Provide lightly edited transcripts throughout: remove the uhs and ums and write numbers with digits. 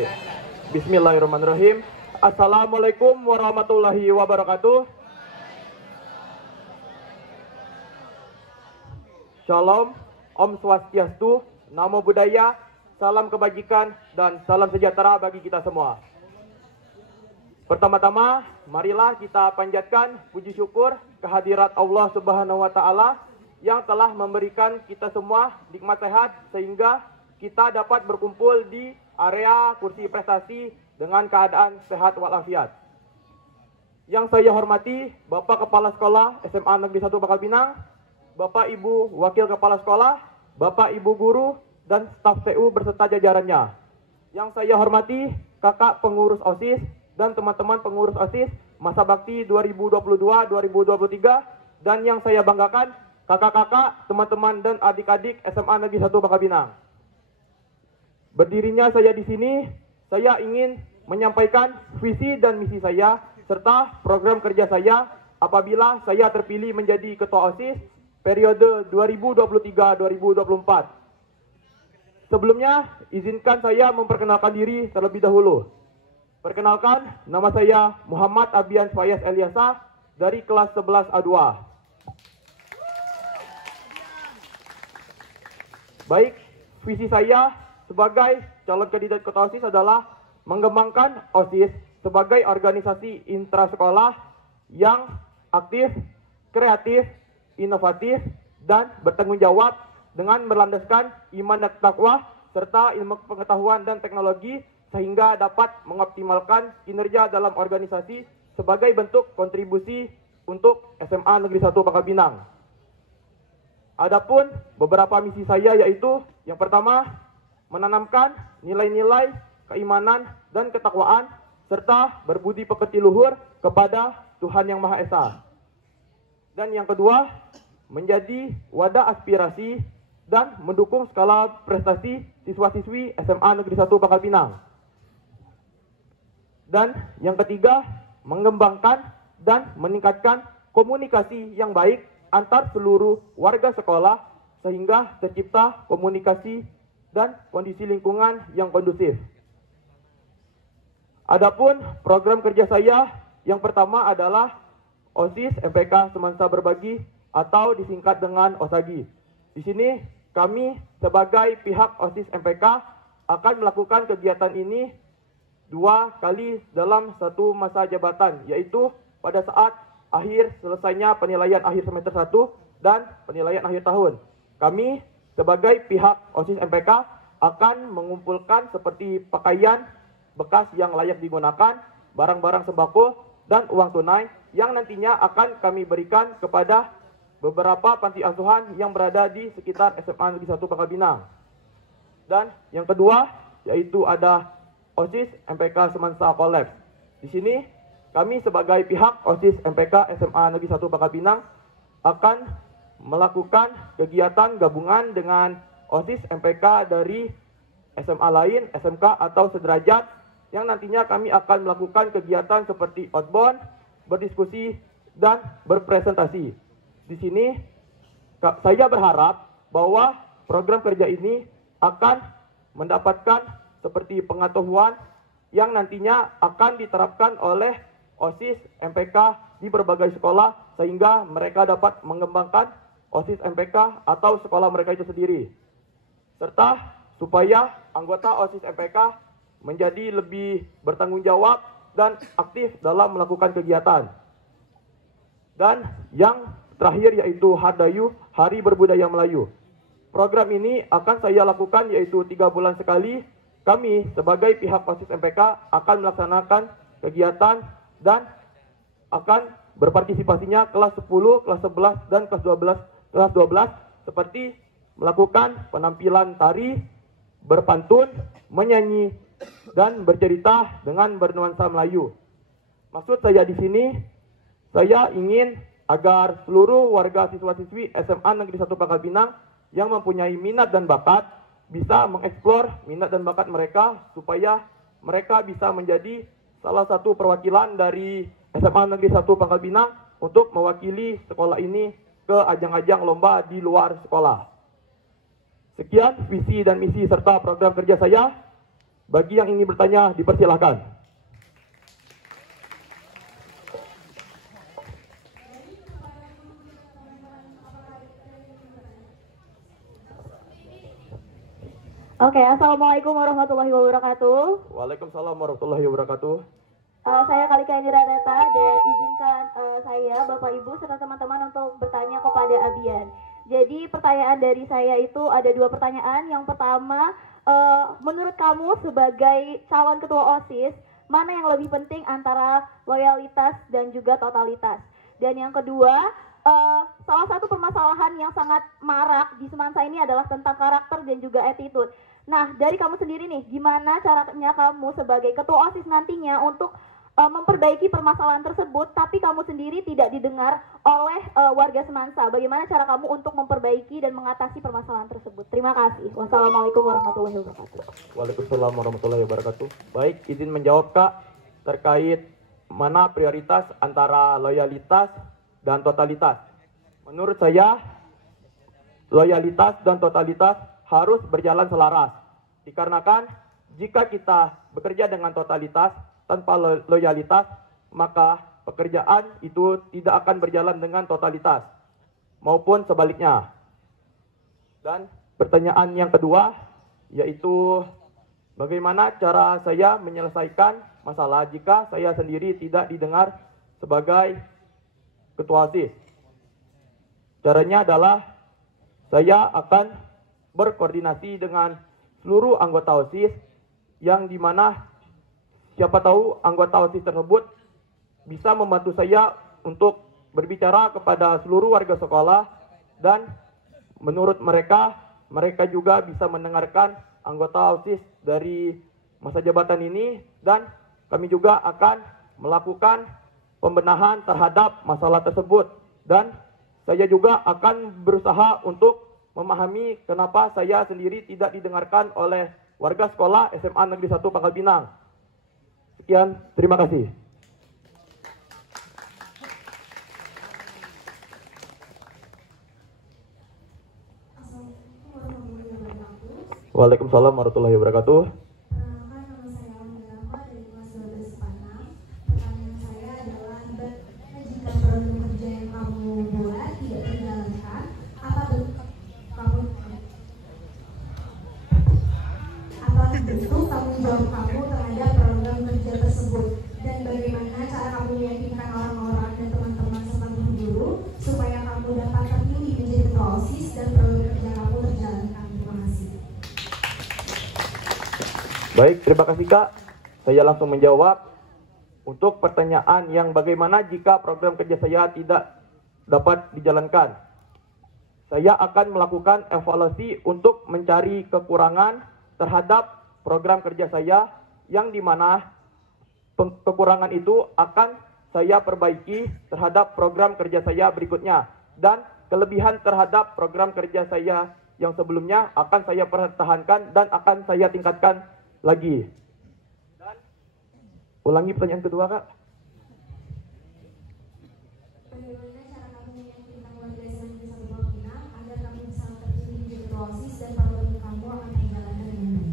wabarakatuh. Bismillahirrahmanirrahim. Assalamualaikum warahmatullahi wabarakatuh. Shalom, Om Swastiastu, Namo Buddhaya, salam kebajikan dan salam sejahtera bagi kita semua. Pertama-tama, marilah kita panjatkan puji syukur kehadirat Allah Subhanahu wa Ta'ala yang telah memberikan kita semua nikmat sehat sehingga kita dapat berkumpul di area kursi prestasi dengan keadaan sehat walafiat. Yang saya hormati Bapak Kepala Sekolah SMA Negeri 1 Bangka Pinang, Bapak Ibu Wakil Kepala Sekolah, Bapak Ibu Guru, dan staf TU berserta jajarannya. Yang saya hormati Kakak Pengurus OSIS dan teman-teman pengurus OSIS Masa Bakti 2022-2023, dan yang saya banggakan kakak-kakak, teman-teman, dan adik-adik SMA Negeri 1 Bangka Pinang. Berdirinya saya di sini, saya ingin menyampaikan visi dan misi saya serta program kerja saya apabila saya terpilih menjadi Ketua OSIS periode 2023-2024. Sebelumnya, izinkan saya memperkenalkan diri terlebih dahulu. Perkenalkan, nama saya Muhammad Abian Fayaz Eliasa dari kelas 11 A2. Baik, visi saya sebagai calon kandidat Ketua OSIS adalah mengembangkan OSIS sebagai organisasi intrasekolah yang aktif, kreatif, inovatif, dan bertanggung jawab dengan berlandaskan iman dan takwa serta ilmu pengetahuan dan teknologi sehingga dapat mengoptimalkan kinerja dalam organisasi sebagai bentuk kontribusi untuk SMA Negeri 1 Bangka Pinang. Adapun beberapa misi saya yaitu yang pertama, menanamkan nilai-nilai keimanan dan ketakwaan serta berbudi pekerti luhur kepada Tuhan Yang Maha Esa. Dan yang kedua, menjadi wadah aspirasi dan mendukung skala prestasi siswa-siswi SMA Negeri 1 Bangka Pinang. Dan yang ketiga, mengembangkan dan meningkatkan komunikasi yang baik antar seluruh warga sekolah sehingga tercipta komunikasi dan kondisi lingkungan yang kondusif. Adapun program kerja saya yang pertama adalah OSIS MPK Semansa Berbagi atau disingkat dengan OSAGI. Di sini kami sebagai pihak OSIS MPK akan melakukan kegiatan ini 2 kali dalam satu masa jabatan, yaitu pada saat selesainya penilaian akhir semester 1 dan penilaian akhir tahun. Kami sebagai pihak OSIS MPK akan mengumpulkan seperti pakaian bekas yang layak digunakan, barang-barang sembako, dan uang tunai yang nantinya akan kami berikan kepada beberapa panti asuhan yang berada di sekitar SMA Negeri 1 Bangka Pinang. Dan yang kedua yaitu ada OSIS MPK Semansa Collab. Di sini kami sebagai pihak OSIS MPK SMA Negeri 1 Bangka Pinang akan melakukan kegiatan gabungan dengan OSIS MPK dari SMA lain, SMK atau sederajat yang nantinya kami akan melakukan kegiatan seperti outbound, berdiskusi, dan berpresentasi. Di sini saya berharap bahwa program kerja ini akan mendapatkan seperti pengetahuan yang nantinya akan diterapkan oleh OSIS MPK di berbagai sekolah sehingga mereka dapat mengembangkan OSIS MPK atau sekolah mereka itu sendiri. Serta supaya anggota OSIS MPK menjadi lebih bertanggung jawab dan aktif dalam melakukan kegiatan. Dan yang terakhir yaitu Hardayu, Hari Berbudaya Melayu. Program ini akan saya lakukan yaitu 3 bulan sekali. Kami sebagai pihak OSIS MPK akan melaksanakan kegiatan dan akan berpartisipasinya kelas 10, kelas 11, dan kelas 12 seperti melakukan penampilan tari, berpantun, menyanyi, dan bercerita dengan bernuansa Melayu. Maksud saya di sini, saya ingin agar seluruh warga siswa-siswi SMA Negeri 1 Bangka Pinang yang mempunyai minat dan bakat bisa mengeksplor minat dan bakat mereka supaya mereka bisa menjadi salah satu perwakilan dari SMA Negeri 1 Bangka Pinang untuk mewakili sekolah ini ke ajang-ajang lomba di luar sekolah. Sekian visi dan misi serta program kerja saya. Bagi yang ingin bertanya, dipersilahkan. Oke, Assalamualaikum warahmatullahi wabarakatuh. Waalaikumsalam warahmatullahi wabarakatuh. Saya Kalika Indira Data dan izinkan saya, Bapak Ibu, serta teman-teman untuk bertanya kepada Abian. Jadi pertanyaan dari saya itu ada 2 pertanyaan. Yang pertama, menurut kamu sebagai calon ketua OSIS, mana yang lebih penting antara loyalitas dan juga totalitas? Dan yang kedua, salah satu permasalahan yang sangat marak di Semansa ini adalah tentang karakter dan juga attitude. Nah, dari kamu sendiri nih, gimana caranya kamu sebagai ketua OSIS nantinya untuk memperbaiki permasalahan tersebut, tapi kamu sendiri tidak didengar oleh warga Semansa? Bagaimana cara kamu untuk memperbaiki dan mengatasi permasalahan tersebut? Terima kasih. Wassalamualaikum warahmatullahi wabarakatuh. Waalaikumsalam warahmatullahi wabarakatuh. Baik, izin menjawab Kak, terkait mana prioritas antara loyalitas dan totalitas. Menurut saya, loyalitas dan totalitas harus berjalan selaras. Dikarenakan jika kita bekerja dengan totalitas tanpa loyalitas, maka pekerjaan itu tidak akan berjalan dengan totalitas, maupun sebaliknya. Dan pertanyaan yang kedua, yaitu bagaimana cara saya menyelesaikan masalah jika saya sendiri tidak didengar sebagai ketua OSIS. Caranya adalah saya akan berkoordinasi dengan seluruh anggota OSIS, yang dimana siapa tahu anggota OSIS tersebut bisa membantu saya untuk berbicara kepada seluruh warga sekolah, dan menurut mereka juga bisa mendengarkan anggota OSIS dari masa jabatan ini, dan kami juga akan melakukan pembenahan terhadap masalah tersebut. Dan saya juga akan berusaha untuk memahami kenapa saya sendiri tidak didengarkan oleh warga sekolah SMA Negeri 1 Pangkal Pinang. Sekian, terima kasih. Waalaikumsalam warahmatullahi wabarakatuh. Baik, terima kasih Kak. Saya langsung menjawab. Untuk pertanyaan yang bagaimana jika program kerja saya tidak dapat dijalankan, saya akan melakukan evaluasi untuk mencari kekurangan terhadap program kerja saya, yang dimana kekurangan itu akan saya perbaiki terhadap program kerja saya berikutnya, dan kelebihan terhadap program kerja saya yang sebelumnya akan saya pertahankan dan akan saya tingkatkan lagi. Dan ulangi pertanyaan kedua Kak. Bagaimana cara kamu meyakinkan warga SMA Negeri 1 Pangkal Pinang agar kamu bisa terpilih menjadi ketua OSIS dan program kamu akan berjalan dengan baik?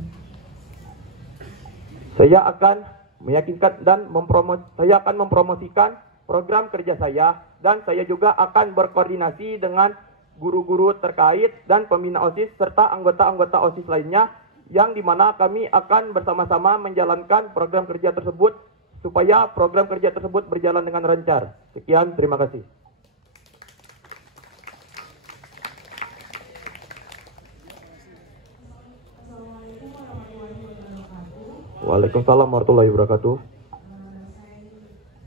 Saya akan meyakinkan dan saya akan mempromosikan program kerja saya, dan saya juga akan berkoordinasi dengan guru-guru terkait dan pembina OSIS serta anggota-anggota OSIS lainnya, yang dimana kami akan bersama-sama menjalankan program kerja tersebut supaya program kerja tersebut berjalan dengan lancar. Sekian, terima kasih. Waalaikumsalam warahmatullahi wabarakatuh.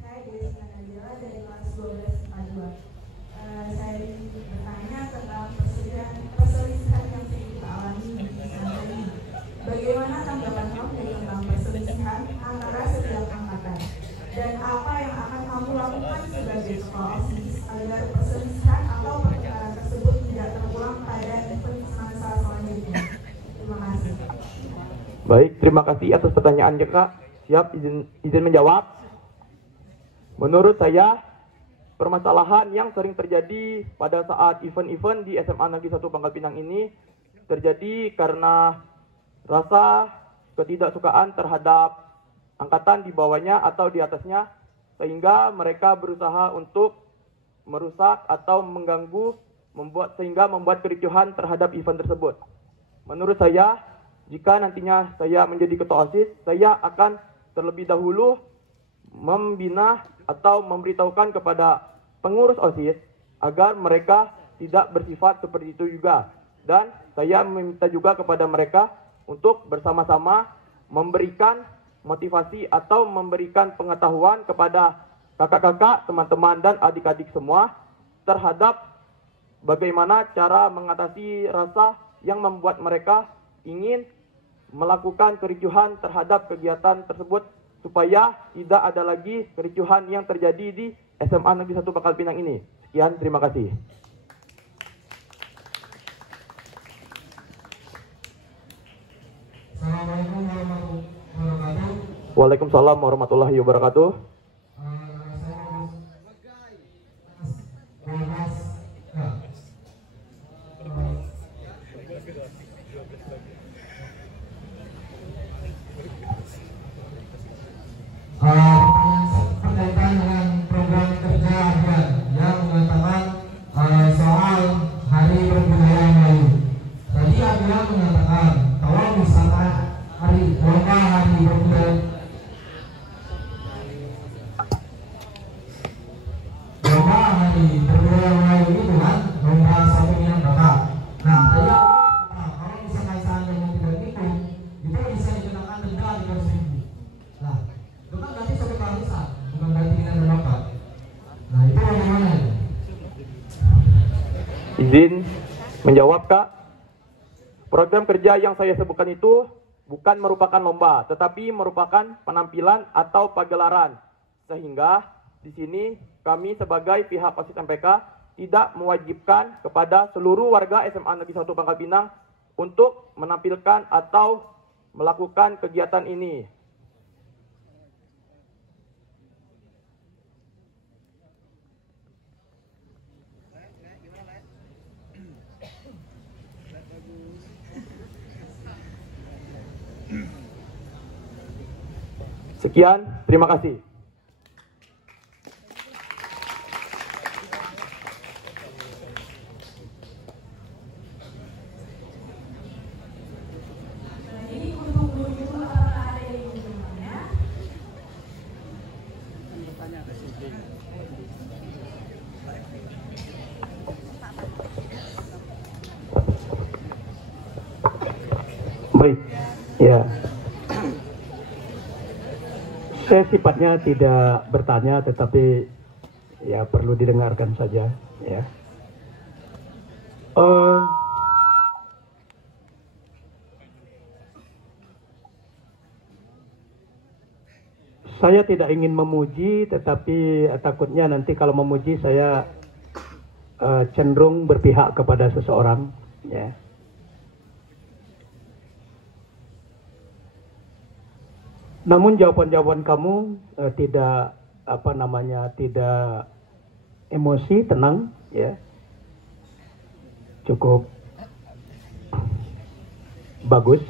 Saya Desi Najila dari kelas 12 IPA 2. Saya bertanya tentang perselisihan yang sering kita alami di pesantren ini. Bagaimana tanggapan kamu tentang perselisihan antara setiap angkatan? Dan apa yang akan kamu lakukan sebagai ketua OSIS agar perselisihan atau pertengkaran tersebut tidak terulang pada event Semansa selanjutnya? Terima kasih. Baik, terima kasih atas pertanyaannya Kak. Siap, izin menjawab. Menurut saya, permasalahan yang sering terjadi pada saat event-event di SMA Negeri 1 Pangkal Pinang ini terjadi karena rasa ketidaksukaan terhadap angkatan di bawahnya atau di atasnya, sehingga mereka berusaha untuk merusak atau mengganggu, sehingga membuat kericuhan terhadap event tersebut. Menurut saya, jika nantinya saya menjadi ketua OSIS, saya akan terlebih dahulu membina atau memberitahukan kepada pengurus OSIS agar mereka tidak bersifat seperti itu juga. Dan saya meminta juga kepada mereka untuk bersama-sama memberikan motivasi atau memberikan pengetahuan kepada kakak-kakak, teman-teman, dan adik-adik semua terhadap bagaimana cara mengatasi rasa yang membuat mereka ingin melakukan kericuhan terhadap kegiatan tersebut, supaya tidak ada lagi kericuhan yang terjadi di SMA Negeri 1 Pangkal Pinang ini. Sekian, terima kasih. Assalamualaikum warahmatullahi wabarakatuh. Waalaikumsalam warahmatullahi wabarakatuh. Berkaitan dengan program kerja Abian yang mengatakan soal Hari Berbudaya Melayu. Tadi Abian mengatakan kalau misalnya hari Berbudaya Melayu itu kan lomba satu yang bakal. Nah, saya kalau misalkan saya yang tidak ikut, itu bisa dikenakan denda 300.000. Nah, itu kan berarti satu keharusan, bukan berarti kita mendapat. Nah, itu bagaimana ya? Izin menjawab, Kak. Program kerja yang saya sebutkan itu bukan merupakan lomba, tetapi merupakan penampilan atau pagelaran. Sehingga di sini kami sebagai pihak OSIS MPK tidak mewajibkan kepada seluruh warga SMA Negeri 1 Pangkal Pinang untuk menampilkan atau melakukan kegiatan ini. Sekian, terima kasih. Jadi untuk guru apakah ada yang ingin bertanya? Baik, ya. Saya sifatnya tidak bertanya, tetapi ya perlu didengarkan saja, ya. Saya tidak ingin memuji, tetapi takutnya nanti kalau memuji saya cenderung berpihak kepada seseorang, ya. Namun jawaban-jawaban kamu tidak tidak emosi, tenang, ya, cukup bagus.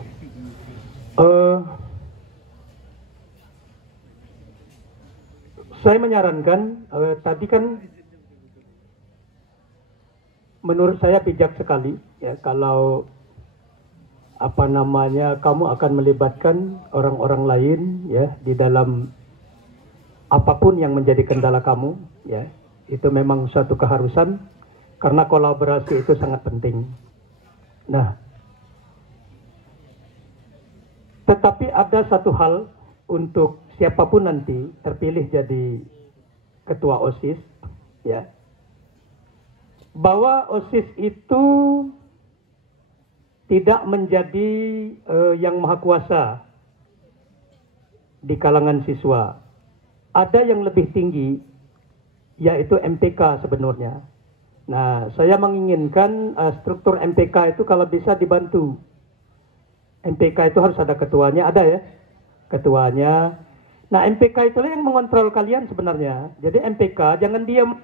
Saya menyarankan tadi kan menurut saya bijak sekali, ya, kalau kamu akan melibatkan orang-orang lain, ya, di dalam apapun yang menjadi kendala kamu, ya. Itu memang suatu keharusan karena kolaborasi itu sangat penting. Nah, tetapi ada satu hal untuk siapapun nanti terpilih jadi ketua OSIS, ya, bahwa OSIS itu tidak menjadi yang maha kuasa di kalangan siswa. Ada yang lebih tinggi, yaitu MPK sebenarnya. Nah, saya menginginkan struktur MPK itu kalau bisa dibantu. MPK itu harus ada ketuanya, ada ya, ketuanya. Nah, MPK itulah yang mengontrol kalian sebenarnya. Jadi MPK jangan diam.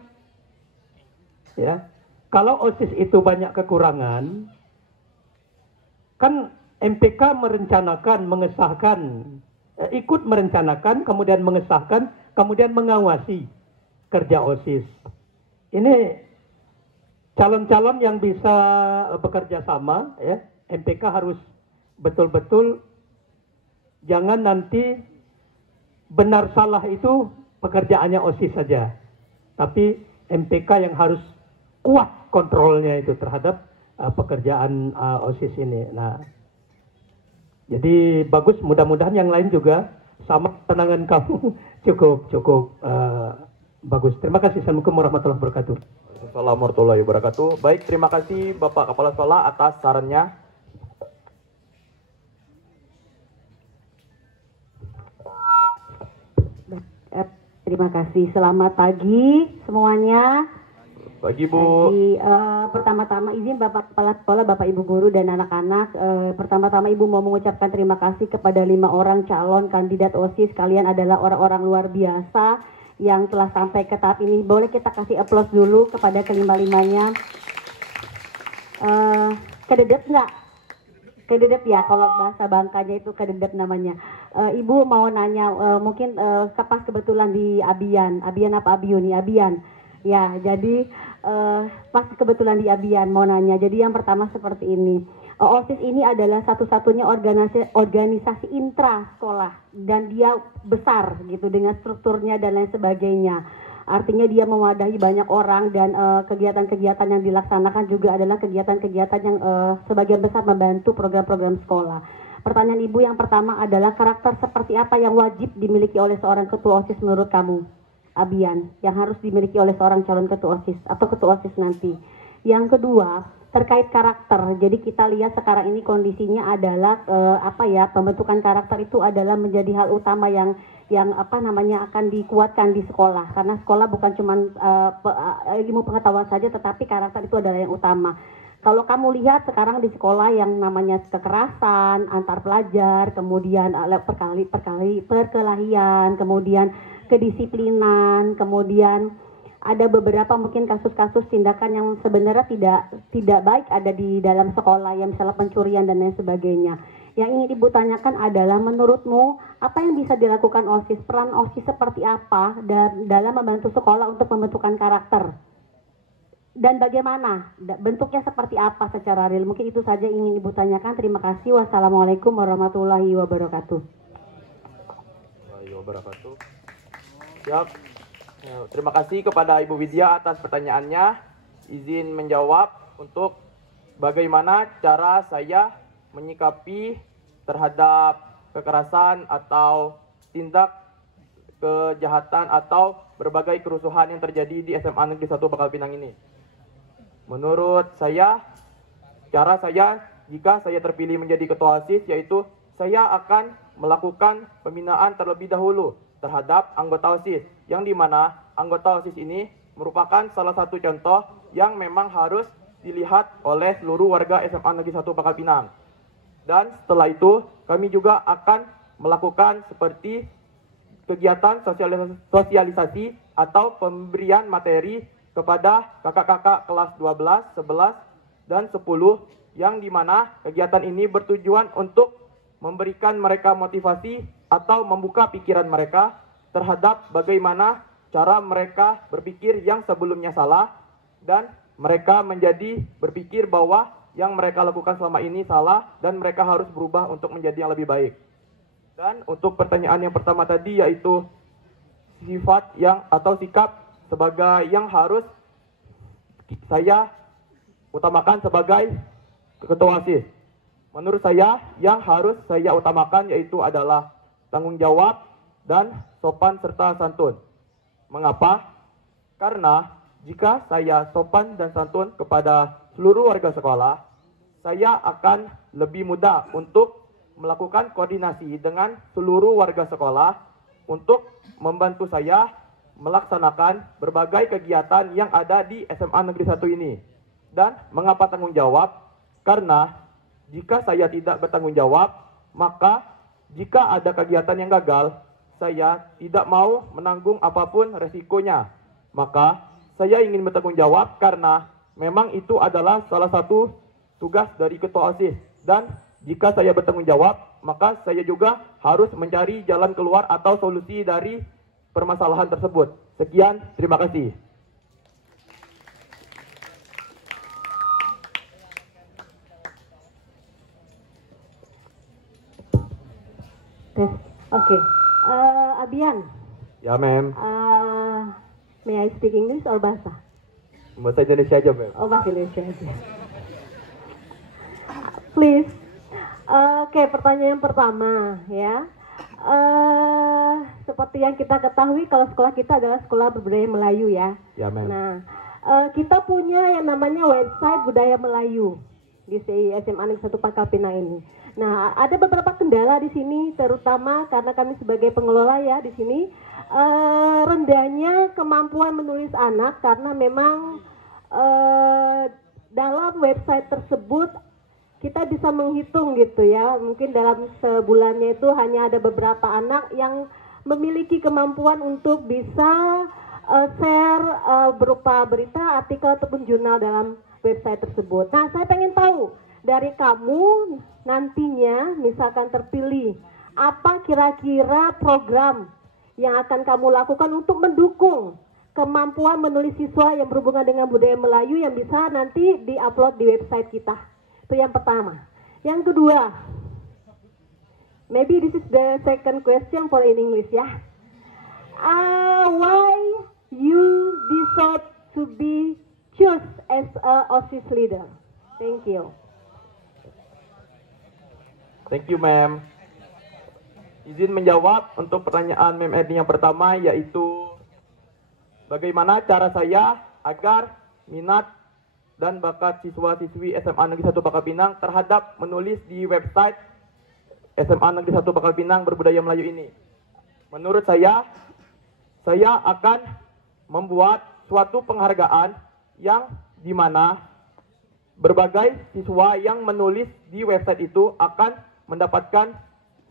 Ya, kalau OSIS itu banyak kekurangan, kan MPK merencanakan, mengesahkan, ikut merencanakan, kemudian mengesahkan, kemudian mengawasi kerja OSIS. Ini calon-calon yang bisa bekerja sama, ya. MPK harus betul-betul, jangan nanti benar salah itu pekerjaannya OSIS saja, tapi MPK yang harus kuat kontrolnya itu terhadap pekerjaan OSIS ini. Nah, jadi bagus, mudah-mudahan yang lain juga sama, tenangan kamu cukup bagus. Terima kasih. Assalamualaikum warahmatullahi wabarakatuh. Assalamualaikum warahmatullahi wabarakatuh. Baik, terima kasih Bapak Kepala Sekolah atas sarannya. Terima kasih. Selamat pagi semuanya. Pagi, Bu. Pertama-tama izin Bapak Kepala Sekolah, Bapak Ibu Guru dan anak-anak. Pertama-tama Ibu mau mengucapkan terima kasih kepada 5 orang calon kandidat OSIS. Kalian adalah orang-orang luar biasa yang telah sampai ke tahap ini. Boleh kita kasih aplaus dulu kepada kelima-limanya. Kededet nggak? Kededet ya, kalau bahasa Bangkanya itu kededet namanya. Ibu mau nanya, mungkin pas kebetulan di Abian apa Abiun nih? Abian. Ya, jadi pas kebetulan di Abian mau nanya. Jadi yang pertama seperti ini. OSIS ini adalah satu-satunya organisasi intra sekolah dan dia besar gitu dengan strukturnya dan lain sebagainya. Artinya dia mewadahi banyak orang dan kegiatan-kegiatan yang dilaksanakan juga adalah kegiatan-kegiatan yang sebagian besar membantu program-program sekolah. Pertanyaan Ibu yang pertama adalah karakter seperti apa yang wajib dimiliki oleh seorang ketua OSIS menurut kamu, Abian, yang harus dimiliki oleh seorang calon ketua OSIS atau ketua OSIS nanti. Yang kedua, terkait karakter. Jadi kita lihat sekarang ini kondisinya adalah pembentukan karakter itu adalah menjadi hal utama yang akan dikuatkan di sekolah, karena sekolah bukan cuma ilmu pengetahuan saja, tetapi karakter itu adalah yang utama. Kalau kamu lihat sekarang di sekolah yang namanya kekerasan antar pelajar, kemudian perkelahian, kemudian kedisiplinan, kemudian ada beberapa mungkin kasus-kasus tindakan yang sebenarnya tidak baik ada di dalam sekolah, yang misalnya pencurian dan lain sebagainya. Yang ingin Ibu tanyakan adalah menurutmu apa yang bisa dilakukan OSIS, peran OSIS seperti apa dalam membantu sekolah untuk pembentukan karakter? Dan bagaimana, bentuknya seperti apa secara real? Mungkin itu saja yang ingin Ibu tanyakan. Terima kasih. Wassalamualaikum warahmatullahi wabarakatuh. Siap. Terima kasih kepada Ibu Widya atas pertanyaannya. Izin menjawab untuk bagaimana cara saya menyikapi terhadap kekerasan atau tindak kejahatan atau berbagai kerusuhan yang terjadi di SMA Negeri 1 Pangkal Pinang ini. Menurut saya, cara saya jika saya terpilih menjadi ketua OSIS yaitu saya akan melakukan pembinaan terlebih dahulu terhadap anggota OSIS, yang dimana anggota OSIS ini merupakan salah satu contoh yang memang harus dilihat oleh seluruh warga SMA Negeri 1 Pangkal Pinang. Dan setelah itu kami juga akan melakukan seperti kegiatan sosialisasi atau pemberian materi kepada kakak-kakak kelas 12, 11, dan 10, yang dimana kegiatan ini bertujuan untuk memberikan mereka motivasi atau membuka pikiran mereka terhadap bagaimana cara mereka berpikir yang sebelumnya salah, dan mereka menjadi berpikir bahwa yang mereka lakukan selama ini salah dan mereka harus berubah untuk menjadi yang lebih baik. Dan untuk pertanyaan yang pertama tadi yaitu sifat yang atau sikap sebagai yang harus saya utamakan sebagai ketua OSIS. Menurut saya yang harus saya utamakan yaitu adalah tanggung jawab dan sopan serta santun. Mengapa? Karena jika saya sopan dan santun kepada seluruh warga sekolah, saya akan lebih mudah untuk melakukan koordinasi dengan seluruh warga sekolah untuk membantu saya melaksanakan berbagai kegiatan yang ada di SMA Negeri 1 ini. Dan mengapa tanggung jawab? Karena jika saya tidak bertanggung jawab, maka jika ada kegiatan yang gagal, saya tidak mau menanggung apapun resikonya. Maka saya ingin bertanggung jawab karena memang itu adalah salah satu tugas dari ketua OSIS. Dan jika saya bertanggung jawab, maka saya juga harus mencari jalan keluar atau solusi dari permasalahan tersebut. Sekian, terima kasih. Tes. Oke. Abian, Ya, mem. may I speak English or bahasa? Bahasa Indonesia aja, mem. Oh, bahasa Indonesia aja. Please. Oke, pertanyaan pertama ya. Seperti yang kita ketahui kalau sekolah kita adalah sekolah berbudaya Melayu ya. Ya, mem. Nah, kita punya yang namanya website budaya Melayu di SMA Negeri 1 Pangkal Pinang ini. Nah, ada beberapa kendala di sini, terutama karena kami sebagai pengelola ya di sini rendahnya kemampuan menulis anak karena memang dalam website tersebut kita bisa menghitung gitu ya, mungkin dalam sebulannya itu hanya ada beberapa anak yang memiliki kemampuan untuk bisa share berupa berita, artikel ataupun jurnal dalam website tersebut. Nah, saya pengen tahu dari kamu nantinya misalkan terpilih, apa kira-kira program yang akan kamu lakukan untuk mendukung kemampuan menulis siswa yang berhubungan dengan budaya Melayu yang bisa nanti diupload di website kita. Itu yang pertama. Yang kedua, maybe this is the second question for in English ya. Why you decide to be choose as a OSIS leader? Thank you. Thank you, ma'am. Izin menjawab untuk pertanyaan Mem Erni yang pertama, yaitu bagaimana cara saya agar minat dan bakat siswa-siswi SMA Negeri 1 Pangkal Pinang terhadap menulis di website SMA Negeri 1 Pangkal Pinang berbudaya Melayu ini. Menurut saya akan membuat suatu penghargaan yang dimana berbagai siswa yang menulis di website itu akan mendapatkan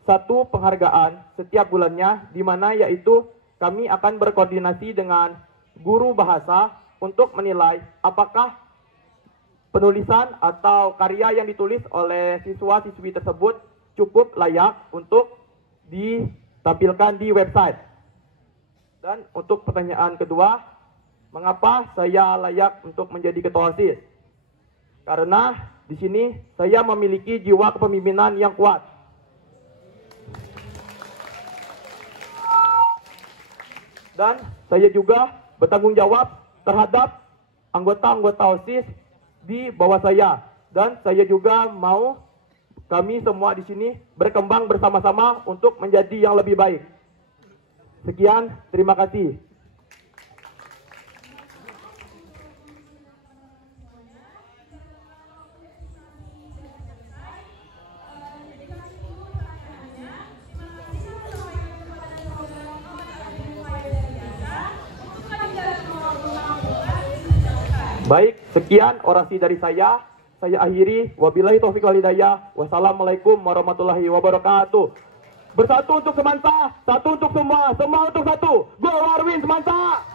satu penghargaan setiap bulannya, di mana yaitu kami akan berkoordinasi dengan guru bahasa untuk menilai apakah penulisan atau karya yang ditulis oleh siswa-siswi tersebut cukup layak untuk ditampilkan di website. Dan untuk pertanyaan kedua, mengapa saya layak untuk menjadi ketua OSIS? Karena di sini saya memiliki jiwa kepemimpinan yang kuat. Dan saya juga bertanggung jawab terhadap anggota-anggota OSIS di bawah saya, dan saya juga mau kami semua di sini berkembang bersama-sama untuk menjadi yang lebih baik. Sekian, terima kasih. Baik, sekian orasi dari saya. Saya akhiri. Wabillahi taufiq wal hidayah. Wassalamualaikum warahmatullahi wabarakatuh. Bersatu untuk semansa, satu untuk semua, semua untuk satu. Go Warwin Semansa!